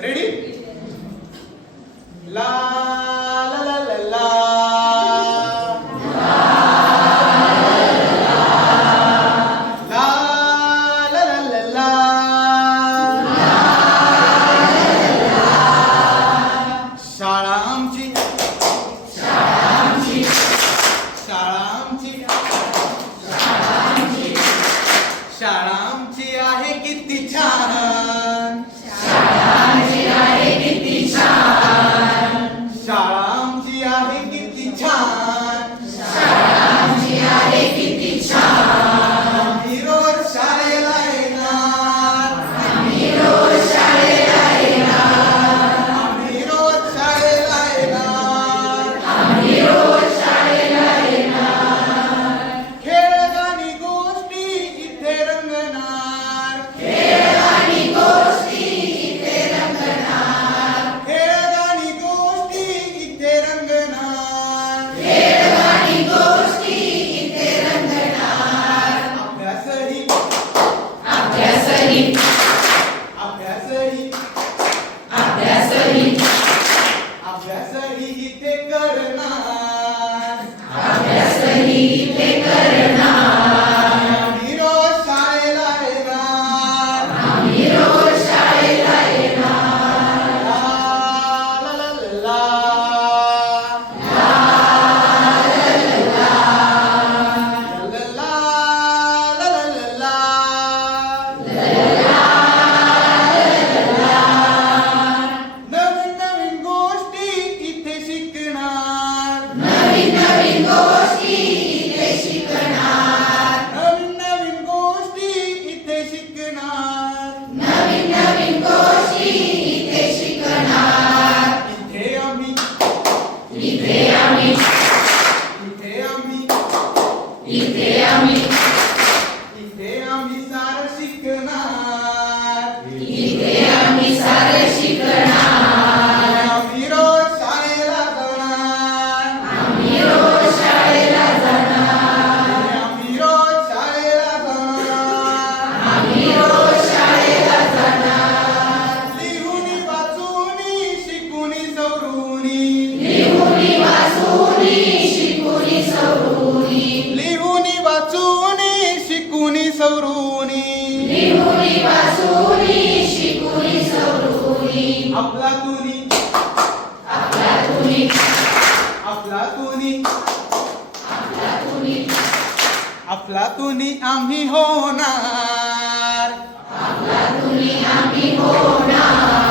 Ready? ला ला ला ला ला शाळा आमची आहे किती छान, शाळा आमची आहे किती छान, शाळा आमची आहे किती छान, शाळा आमची आहे किती छान. आम्ही रोज शाळेला येणार, आम्ही रोज शाळेला येणार, आम्ही रोज शाळेला येणार, आम्ही रोज शाळेला येणार. खेळ गाणी गोष्टी इथे रंगणार, खेळ गाणी गोष्टी इथे रंगणार, खेळ गाणी गोष्टी इथे रंगणार, खेळ गाणी गोष्टी इथे रंगणार. अभ्यासही अभ्यासही अभ्यासही अभ्यासही अभ्यासही इथे करणार, अभ्यासही इथे करणार. आम्ही रोज शाळेला येणार, आम्ही रोज शाळेला येणार. ला ला ला ला ला ला ला ला ला. नवीन नवीन गोष्टी इथे शिकणार, नवीन नवीन गोष्टी इथे शिकणार, नवीन नवीन गोष्टी इथे शिकणार, नवीन नवीन गोष्टी इथे शिकणार. इथे आम्ही इथे आम्ही इथे आम्ही इथे आम्ही इथे आम्ही सारं शिकणार, इथे आम्ही सारं शिकणार. आम्ही रोज शाळेला जाणार, आम्ही रोज शाळेला जाणार, आम्ही रोज शाळेला जाणार, आम्ही रोज शाळेला जाणार. लिहूनी वाचूनी शिकूनी सवरूनी, लिहूनी वाचूनी शिकूनी सवरूनी, लिहूनी वाचूनी शिकूनी सवरूनी, लिहूनी वाचूनी शिकूनी सवरूनी. अफलातुनी अफलातुनी अफलातुनी अफलातुनी अफलातुनी आम्ही होणार, अफलातुनी आम्ही होणार.